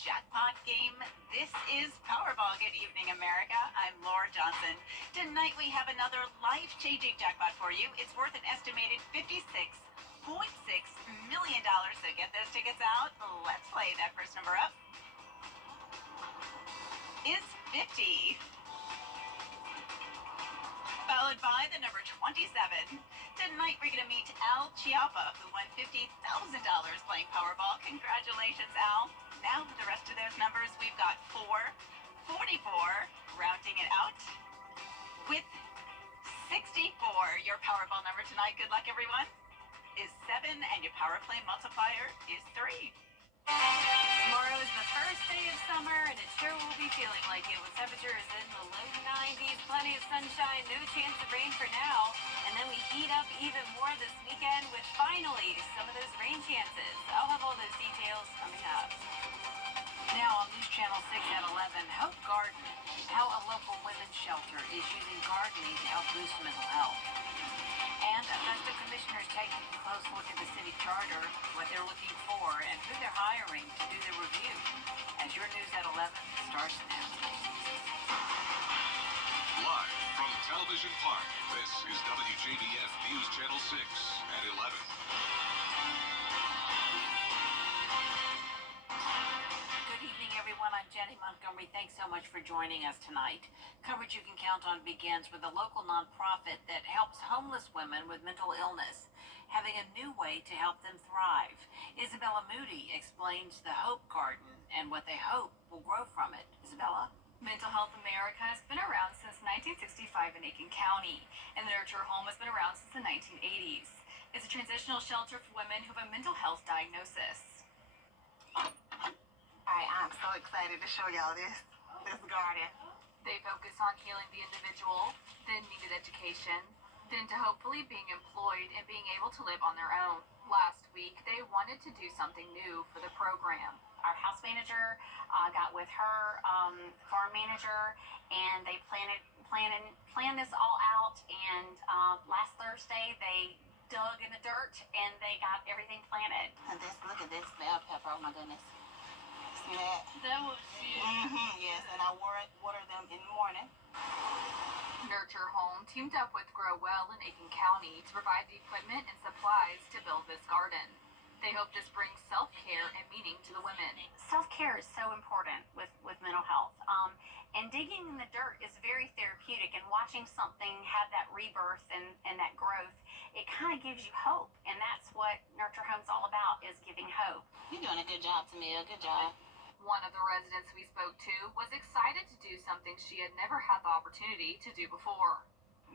jackpot game. This is Powerball. Good evening, America. I'm Laura Johnson. Tonight we have another life-changing jackpot for you. It's worth an estimated $56.6 million. So get those tickets out. Let's play. That first number up is 50. Followed by the number 27. Tonight we're going to meet Al Chiappa, who won $50,000 playing Powerball. Congratulations, Al. Now the rest of those numbers, we've got 4, 44, rounding it out, with 64. Your Powerball number tonight, good luck everyone, is 7, and your Power Play multiplier is 3. Tomorrow is the first day of summer, and it sure will be feeling like it with temperatures in the low 90s, plenty of sunshine, no chance of rain for now. And then we heat up even more this weekend with finally some of those rain chances. I'll have all those details coming up. Now on News Channel 6 at 11, Hope Garden, how a local women's shelter is using gardening to help boost mental health. And Augusta commissioners taking a close look at the city charter, what they're looking for, and who they're hiring to do the review. As your News at 11 starts now. Live from Television Park, this is WJBF News Channel 6 at 11. I'm Jenny Montgomery. Thanks so much for joining us tonight. Coverage you can count on begins with a local nonprofit that helps homeless women with mental illness, having a new way to help them thrive. Isabella Moody explains the Hope Garden and what they hope will grow from it. Isabella? Mental Health America has been around since 1965 in Aiken County, and the Nurture Home has been around since the 1980s. It's a transitional shelter for women who have a mental health diagnosis. I'm so excited to show y'all this garden. They focus on healing the individual, then needed education, then to hopefully being employed and being able to live on their own. Last week, they wanted to do something new for the program. Our house manager got with her farm manager, and they planned this all out. And last Thursday, they dug in the dirt and they got everything planted. And look at this bell pepper. Oh my goodness. See that? That was Yes, and I water them in the morning. Nurture Home teamed up with Grow Well in Aiken County to provide the equipment and supplies to build this garden. They hope this brings self-care and meaning to the women. Self-care is so important with mental health. And digging in the dirt is very therapeutic, and watching something have that rebirth and that growth, it kind of gives you hope. And that's what Nurture Home's all about, is giving hope. You're doing a good job, Tamia. Good job. One of the residents we spoke to was excited to do something she had never had the opportunity to do before.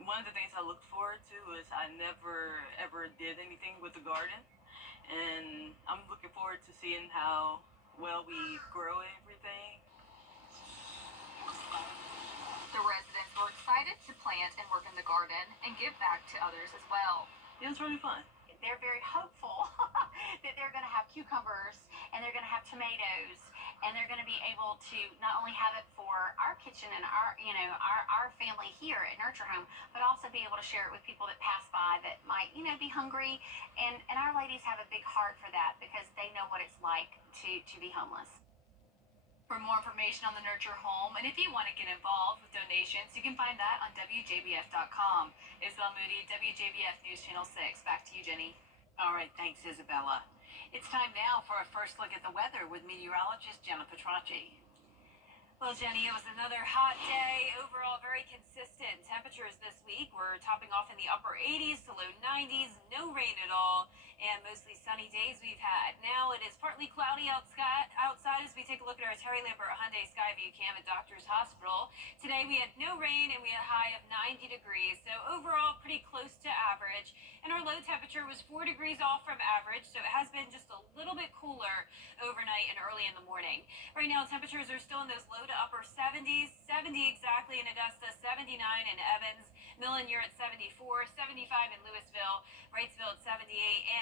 One of the things I looked forward to is I never ever did anything with the garden, and I'm looking forward to seeing how well we grow everything. The residents were excited to plant and work in the garden and give back to others as well. It was really fun. They're very hopeful that they're going to have cucumbers, and they're going to have tomatoes, and they're going to be able to not only have it for our kitchen and our family here at Nurture Home, but also be able to share it with people that pass by that might, be hungry. And our ladies have a big heart for that, because they know what it's like to be homeless. For more information on the Nurture Home, and if you want to get involved with donations, you can find that on WJBF.com. Isabel Moody, WJBF News Channel 6. Back to you, Jenny. All right, thanks, Isabella. It's time now for a first look at the weather with meteorologist Jenna Petracci. Well, Jenny, it was another hot day. Overall, very consistent temperatures this week. We're topping off in the upper 80s to low 90s. No rain at all, and mostly sunny days we've had. Now it is partly cloudy outside as we take a look at our Terry Lambert Hyundai Skyview cam at Doctors Hospital. Today we had no rain, and we had a high of 90 degrees. So overall, pretty close to average. And our low temperature was 4 degrees off from average, so it has been just a little bit cooler overnight and early in the morning. Right now, temperatures are still in those low to upper 70s, 70 exactly in Augusta, 79 in Evans, Millen, you're at 74, 75 in Louisville, Wrightsville at 78,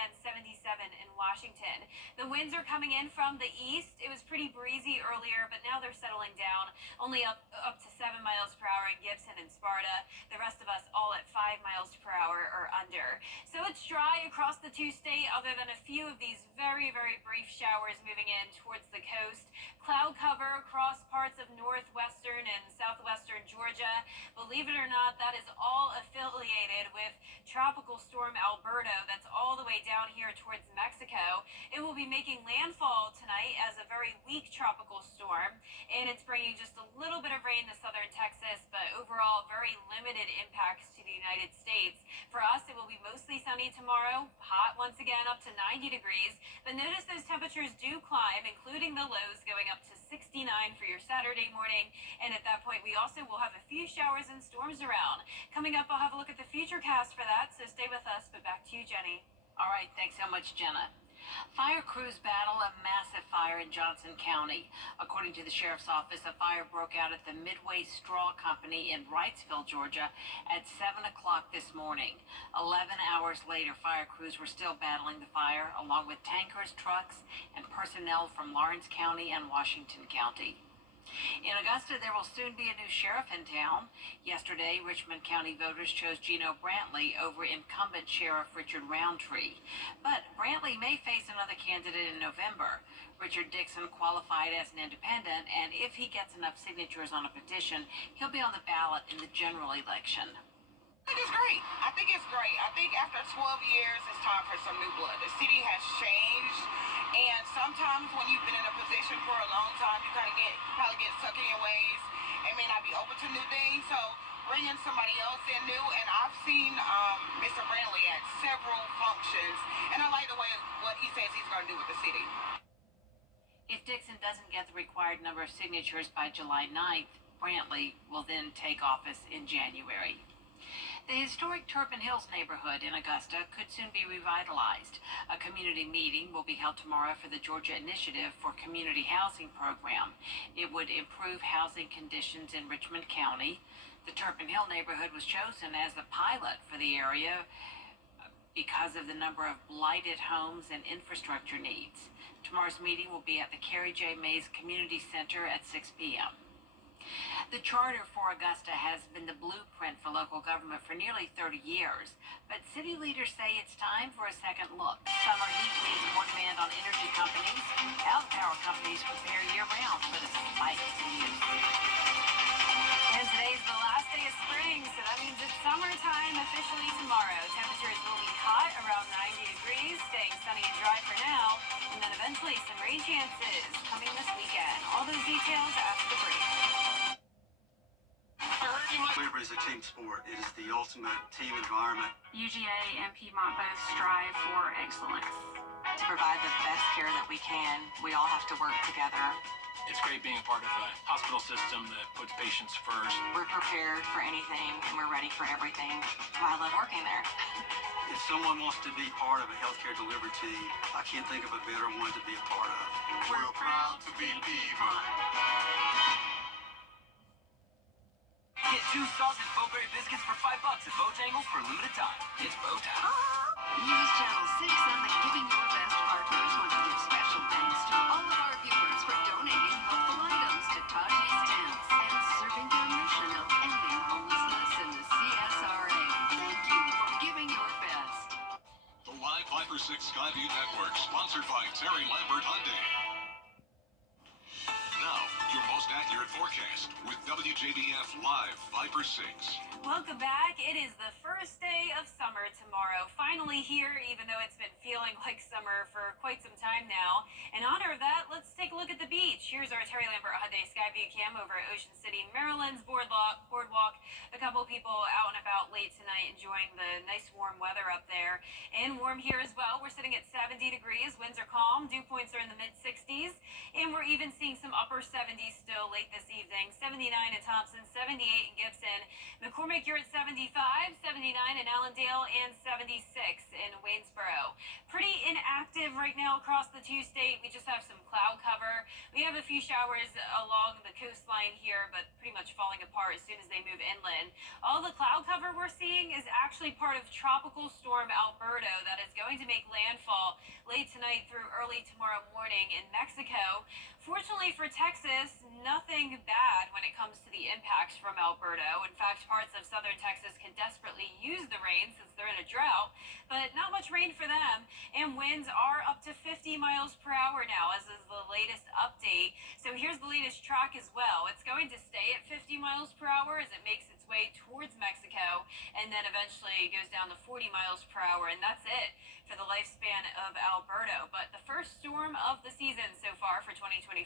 and 77 in Washington. The winds are coming in from the east. It was pretty breezy earlier, but now they're settling down, only up to 7 miles per hour in Gibson and Sparta. The rest of us all at 5 miles per hour or under. So it's dry across the two-state, other than a few of these very, very brief showers moving in towards the coast. Cloud cover across parts of northwestern and southwestern Georgia. Believe it or not, that is all affiliated with Tropical Storm Alberto. That's all the way down here towards Mexico. It will be making landfall tonight as a very weak tropical storm, and it's bringing just a little bit of rain to southern Texas, but overall very limited impacts to the United States. For us, it will be mostly sunny tomorrow, hot once again up to 90 degrees, but notice those temperatures do climb, including the lows going up to 69 for your Saturday morning, and at that point we also will have a few showers and storms around. Coming up, I'll have a look at the futurecast for that, so stay with us, but back to you, Jenny. All right, thanks so much, Jenna. Fire crews battle a massive fire in Johnson County. According to the sheriff's office, a fire broke out at the Midway Straw Company in Wrightsville, Georgia at 7 o'clock this morning. 11 hours later, fire crews were still battling the fire, along with tankers, trucks, and personnel from Lawrence County and Washington County. In Augusta, there will soon be a new sheriff in town. Yesterday, Richmond County voters chose Gino Brantley over incumbent Sheriff Richard Roundtree. But Brantley may face another candidate in November. Richard Dixon qualified as an independent, and if he gets enough signatures on a petition, he'll be on the ballot in the general election. I think it's great. I think after 12 years, it's time for some new blood. The city has changed, and sometimes when you've been in a position for a long time, you probably get stuck in your ways and may not be open to new things. So bringing somebody else in new, and I've seen Mr. Brantley at several functions, and I like the way what he says he's going to do with the city. If Dixon doesn't get the required number of signatures by July 9th, Brantley will then take office in January. The historic Turpin Hills neighborhood in Augusta could soon be revitalized. A community meeting will be held tomorrow for the Georgia Initiative for Community Housing Program. It would improve housing conditions in Richmond County. The Turpin Hill neighborhood was chosen as the pilot for the area because of the number of blighted homes and infrastructure needs. Tomorrow's meeting will be at the Carrie J. Mays Community Center at 6 p.m. The charter for Augusta has been the blueprint for local government for nearly 30 years, but city leaders say it's time for a second look. Summer heat means more demand on energy companies. How the power companies prepare year-round for the spike in use. And today's the last day of spring, so that means it's summertime officially tomorrow. Temperatures will be hot, around 90 degrees, staying sunny and dry for now, and then eventually some rain chances coming this weekend. All those details after the break. Labor is a team sport. It is the ultimate team environment. UGA and Piedmont both strive for excellence. To provide the best care that we can, we all have to work together. It's great being a part of a hospital system that puts patients first. We're prepared for anything, and we're ready for everything. I love working there. If someone wants to be part of a healthcare delivery team, I can't think of a better one to be a part of. We're proud to be Piedmont. Get 2 sausage bowberry biscuits for $5 at Bojangles for a limited time. It's bow time. News Channel 6 and the Giving Your Best partners want to give special thanks to all of our viewers for donating helpful items to Taji's Tents and serving their mission of ending homelessness in the CSRA. Thank you for giving your best. The Live 5 for 6 Skyview Network, sponsored by Terry Lambert Hyundai. Now, your most accurate forecast with WJBF Live 5 for 6. Welcome back. It is the first day of summer tomorrow. Finally here, even though it's been feeling like summer for quite some time now. In honor of that, let's take a look at the beach. Here's our Terry Lambert Hyundai Skyview cam over at Ocean City, Maryland's boardwalk. A couple people out and about late tonight enjoying the nice warm weather up there. And warm here as well. We're sitting at 70 degrees. Winds are calm. Dew points are in the mid-60s. And we're we're even seeing some upper 70s still late this evening. 79 in Thompson, 78 in Gibson. McCormick, you're at 75, 79 in Allendale, and 76 in Waynesboro. Pretty inactive right now across the two-state. We just have some cloud cover. We have a few showers along the coastline here, but pretty much falling apart as soon as they move inland. All the cloud cover we're seeing is actually part of Tropical Storm Alberto that is going to make landfall late tonight through early tomorrow morning in Mexico. Fortunately for Texas, nothing bad when it comes to the impacts from Alberto. In fact, parts of southern Texas can desperately use the rain since they're in a drought, but not much rain for them, and winds are up to 50 miles per hour now, as is the latest update. So here's the latest track as well. It's going to stay at 50 miles per hour as it makes its way towards Mexico, and then eventually goes down to 40 miles per hour, and that's it for the lifespan of Alberto. But the first storm of the season so far for 2024,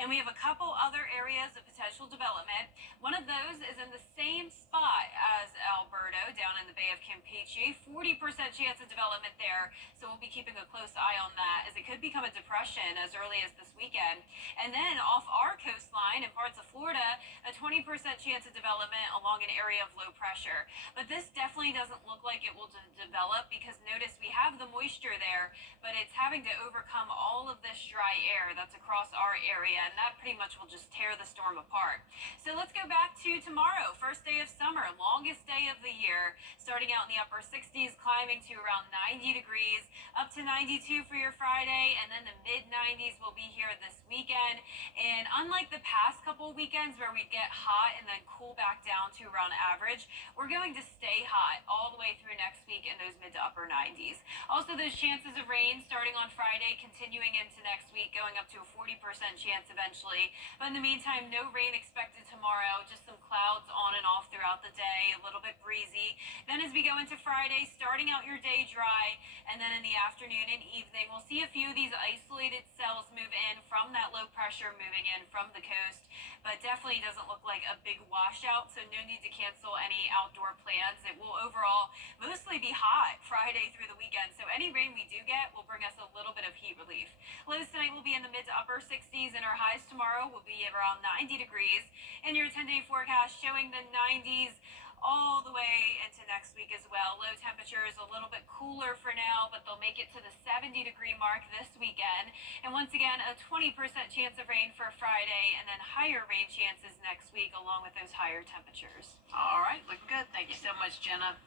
and we have a couple other areas of potential development. One of those is in the same spot as Alberto, down in the Bay of Campeche. 40% chance of development there, so we'll be keeping a close eye on that, as it could become a depression as early as this weekend. And then off our coastline in parts of Florida, a 20% chance of development along an area of low pressure. But this definitely doesn't look like it will develop, because notice we have the moisture there, but it's having to overcome all of this dry air that's across our area, and that pretty much will just tear the storm apart. So let's go back to tomorrow, first day of summer, longest day of the year, starting out in the upper 60s, climbing to around 90 degrees, up to 92 for your Friday, and then the mid-90s will be here this weekend. And unlike the past couple weekends where we get hot and then cool back down to around average, we're going to stay hot all the way through next week in those mid to upper 90s. Also, those chances of rain starting on Friday, continuing into next week, going up to a 40% chance eventually. But in the meantime, no rain expected tomorrow, just some clouds on and off throughout the day, a little bit breezy. Then as we go into Friday, starting out your day dry, and then in the afternoon and evening, we'll see a few of these isolated cells move in from that low pressure moving in from the coast, but definitely doesn't look like a big washout, so no need to cancel any outdoor plans. It will overall mostly be hot Friday through the weekend, so any rain we do get will bring us a little bit of heat relief. Lows tonight will be in the mid to upper 60s, and our highs tomorrow will be around 90 degrees. And your 10-day forecast showing the 90s all the way into next week as well. Low temperatures a little bit cooler for now, but they'll make it to the 70-degree mark this weekend. And once again, a 20% chance of rain for Friday, and then higher rain chances next week along with those higher temperatures. All right, looking good. Thank you so much, Jenna.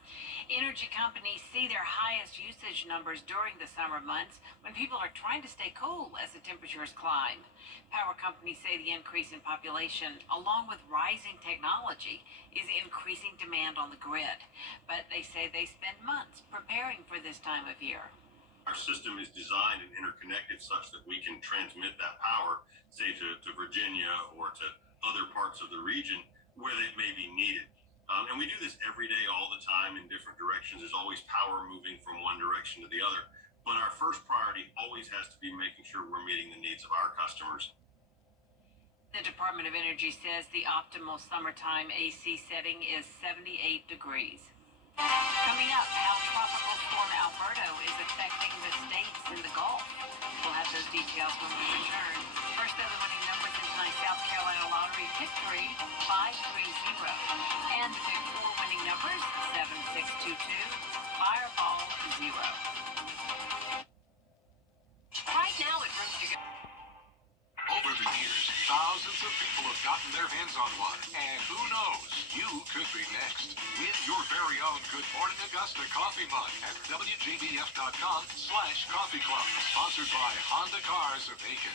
Energy companies see their highest usage numbers during the summer months when people are trying to stay cool as the temperatures climb. Power companies say the increase in population, along with rising technology, is increasing demand on the grid. But they say they spend months preparing for this time of year. Our system is designed and interconnected such that we can transmit that power, say, to Virginia or to other parts of the region where it may be needed. And we do this every day, all the time, in different directions. There's always power moving from one direction to the other. But our first priority always has to be making sure we're meeting the needs of our customers. The Department of Energy says the optimal summertime AC setting is 78 degrees. Coming up, how Tropical Storm Alberto is affecting the states in the Gulf. We'll have those details when we return. First, the winning numbers in tonight's South Carolina Lottery Pick 3, 530. And the Big 4 winning numbers, 7622, Fireball 0. Right now, it Rooms to Go. Over the years, thousands of people have gotten their hands on one. And who knows, you could be next. Win your very own Good Morning Augusta coffee mug at WJBF.com/coffee club. Sponsored by Honda Cars of Aiken.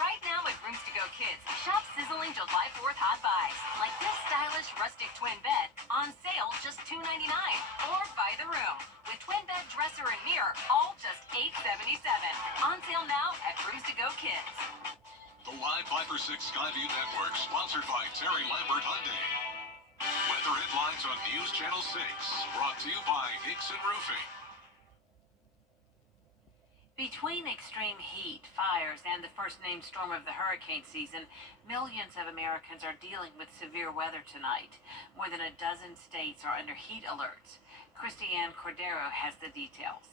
Right now at Rooms to Go Kids, shop sizzling July 4th hot buys, like this stylish rustic twin bed, on sale just $2.99. Or buy the room, with twin bed dresser and mirror, all just $8.77. On sale now at Rooms to Go Kids. The Live 5 for 6 Skyview Network, sponsored by Terry Lambert Hyundai. Weather headlines on News Channel 6, brought to you by Hickson Roofing. Between extreme heat, fires, and the first named storm of the hurricane season, millions of Americans are dealing with severe weather tonight. More than a dozen states are under heat alerts. Christiane Cordero has the details.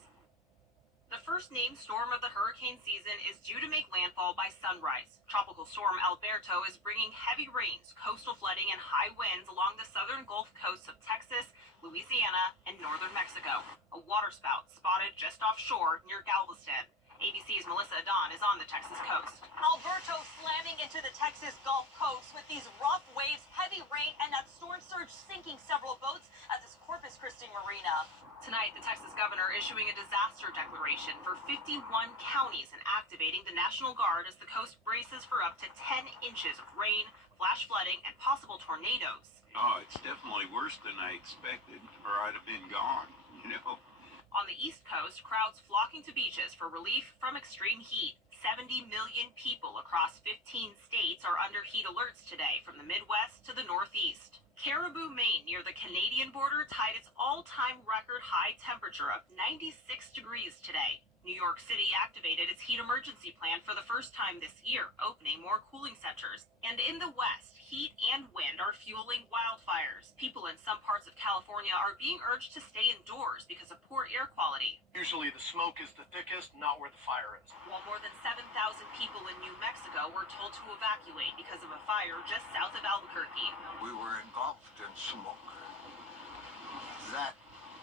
The first named storm of the hurricane season is due to make landfall by sunrise. Tropical storm Alberto is bringing heavy rains, coastal flooding, and high winds along the southern Gulf coasts of Texas, Louisiana, and northern Mexico. A waterspout spotted just offshore near Galveston. ABC's Melissa Adon is on the Texas coast. Alberto slamming into the Texas Gulf Coast with these rough waves, heavy rain, and that storm surge sinking several boats at this Corpus Christi marina. Tonight, the Texas governor issuing a disaster declaration for 51 counties and activating the National Guard as the coast braces for up to 10 inches of rain, flash flooding, and possible tornadoes. Oh, it's definitely worse than I expected, or I'd have been gone, On the East Coast, crowds flocking to beaches for relief from extreme heat. 70 million people across 15 states are under heat alerts today, from the Midwest to the Northeast. Caribou, Maine, near the Canadian border, tied its all-time record high temperature of 96 degrees today. New York City activated its heat emergency plan for the first time this year, opening more cooling centers. And in the West, heat and wind are fueling wildfires. People in some parts of California are being urged to stay indoors because of poor air quality. Usually the smoke is the thickest, not where the fire is. While more than 7,000 people in New Mexico were told to evacuate because of a fire just south of Albuquerque. We were engulfed in smoke. That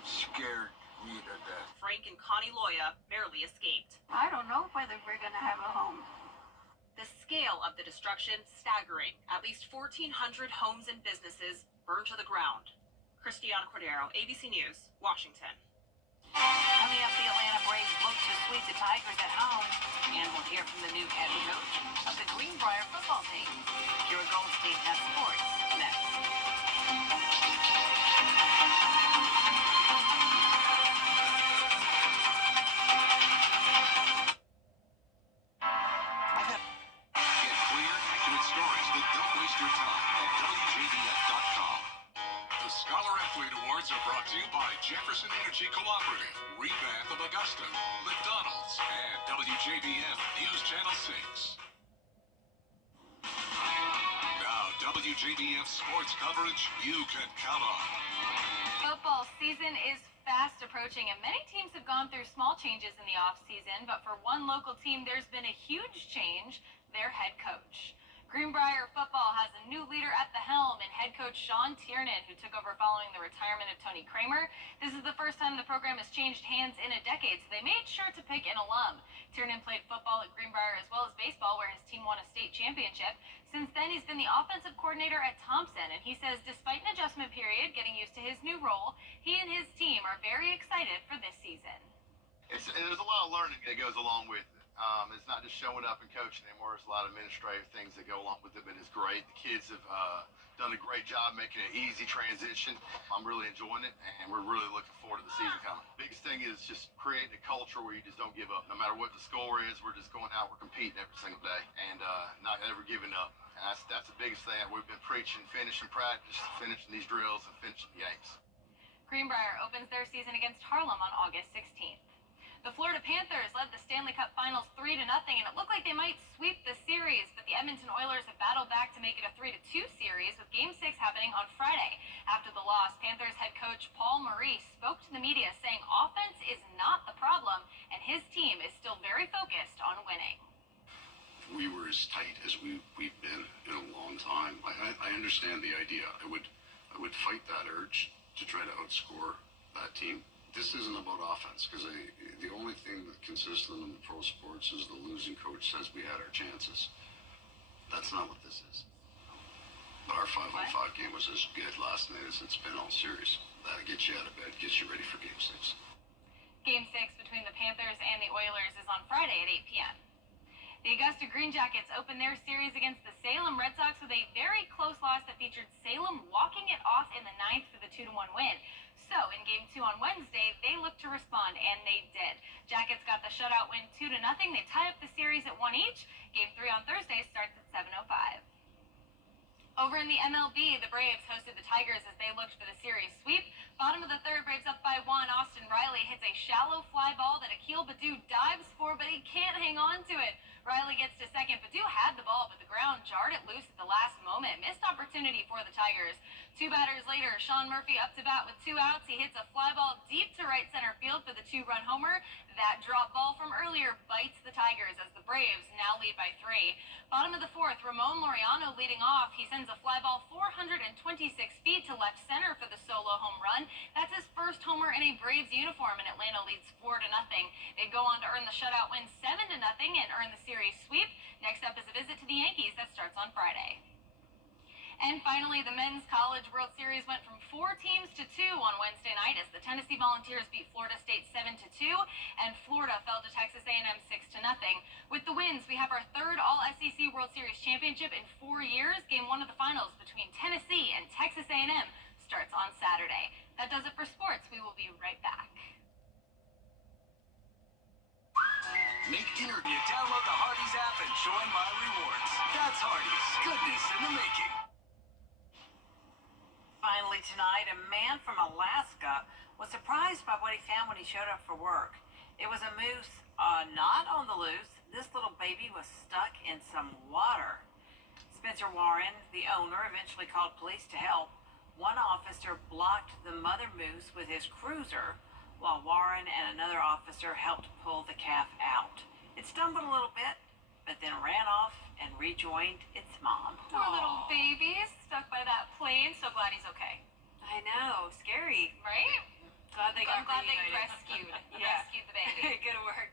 scared me to death. Frank and Connie Loya barely escaped. I don't know whether we're going to have a home. The scale of the destruction staggering. At least 1,400 homes and businesses burned to the ground. Cristiana Cordero, ABC News, Washington. Coming up, the Atlanta Braves look to sweep the Tigers at home. And we'll hear from the new head coach of the Greenbrier football team. Kira Goldstein has sports next. Get clear, accurate stories that don't waste your time at WJBF.com. The Scholar Athlete Awards are brought to you by Jefferson Energy Cooperative, Rebath of Augusta, McDonald's, and WJBF News Channel 6. Now, WJBF sports coverage you can count on. Football season is fast approaching, and many teams have gone through small changes in the offseason, but for one local team, there's been a huge change: their head coach. Greenbrier football has a new leader at the helm in head coach Sean Tiernan, who took over following the retirement of Tony Kramer. This is the first time the program has changed hands in a decade, so they made sure to pick an alum. Tiernan played football at Greenbrier as well as baseball, where his team won a state championship. Since then, he's been the offensive coordinator at Thompson, and he says despite an adjustment period, getting used to his new role, he and his team are very excited for this season. There's a lot of learning that goes along with it. It's not just showing up and coaching anymore. There's a lot of administrative things that go along with it, but it's great. The kids have done a great job making an easy transition. I'm really enjoying it, and we're really looking forward to the season coming. Biggest thing is just creating a culture where you just don't give up. No matter what the score is, we're just going out, we're competing every single day, and not ever giving up. And that's the biggest thing that we've been preaching: finishing practice, finishing these drills, and finishing the games. Greenbrier opens their season against Harlem on August 16th. The Florida Panthers led the Stanley Cup Finals 3-0, and it looked like they might sweep the series, but the Edmonton Oilers have battled back to make it a 3-2 series, with Game 6 happening on Friday. After the loss, Panthers head coach Paul Maurice spoke to the media, saying offense is not the problem, and his team is still very focused on winning. We were as tight as we've been in a long time. I understand the idea. I would fight that urge to try to outscore that team. This isn't about offense, because the only thing that consistent in pro sports is the losing coach says we had our chances. That's not what this is. But our 5-on-5 game was as good last night as it's been all series. That'll get you out of bed, gets you ready for Game 6. Game 6 between the Panthers and the Oilers is on Friday at 8 p.m. The Augusta Green Jackets opened their series against the Salem Red Sox with a very close loss that featured Salem walking it off in the ninth for the 2-1 win. So, in Game 2 on Wednesday, they looked to respond, and they did. Jackets got the shutout win 2-0. They tied up the series at 1 each. Game 3 on Thursday starts at 7:05. Over in the MLB, the Braves hosted the Tigers as they looked for the series sweep. Bottom of the third, Braves up by 1. Austin Riley hits a shallow fly ball that Akil Baddoo dives for, but he can't hang on to it. Riley gets to second. Baddoo had the ball, but the ground jarred it loose at the last moment. Missed opportunity for the Tigers. Two batters later, Sean Murphy up to bat with 2 outs. He hits a fly ball deep to right center field for the 2-run homer. That drop ball from earlier bites the Tigers as the Braves now lead by 3. Bottom of the 4th, Ramon Laureano leading off. He sends a fly ball 426 feet to left center for the solo home run. That's his first homer in a Braves uniform, and Atlanta leads 4-0. They go on to earn the shutout win 7-0 and earn the series sweep. Next up is a visit to the Yankees that starts on Friday. And finally, the Men's College World Series went from 4 teams to 2 on Wednesday night as the Tennessee Volunteers beat Florida State 7-2, and Florida fell to Texas A&M 6-0. With the wins, we have our 3rd All-SEC World Series championship in 4 years. Game 1 of the finals between Tennessee and Texas A&M starts on Saturday. That does it for sports. We will be right back. Make dinner. You download the Hardee's app and join My Rewards. That's Hardee's. Goodness in the making. Finally tonight, a man from Alaska was surprised by what he found when he showed up for work. It was a moose, not on the loose. This little baby was stuck in some water. Spencer Warren, the owner, eventually called police to help. One officer blocked the mother moose with his cruiser, while Warren and another officer helped pull the calf out. It stumbled a little bit, but then ran off and rejoined its mom. Poor little baby stuck by that plane. So glad he's okay. I know, scary, right? Glad they got I'm glad they reunited. rescued the baby. Good work.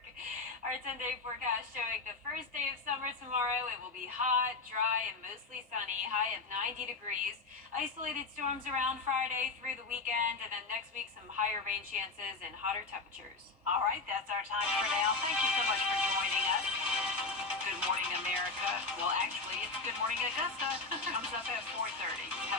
Our 10-day forecast showing the first day of summer tomorrow. It will be hot, dry, and mostly sunny. High of 90 degrees. Isolated storms around Friday through the weekend, and then next week some higher rain chances and hotter temperatures. All right, that's our time for now. Thank you so much for joining us. Good Morning America. Well, actually, it's Good Morning Augusta. Comes up at 4:30.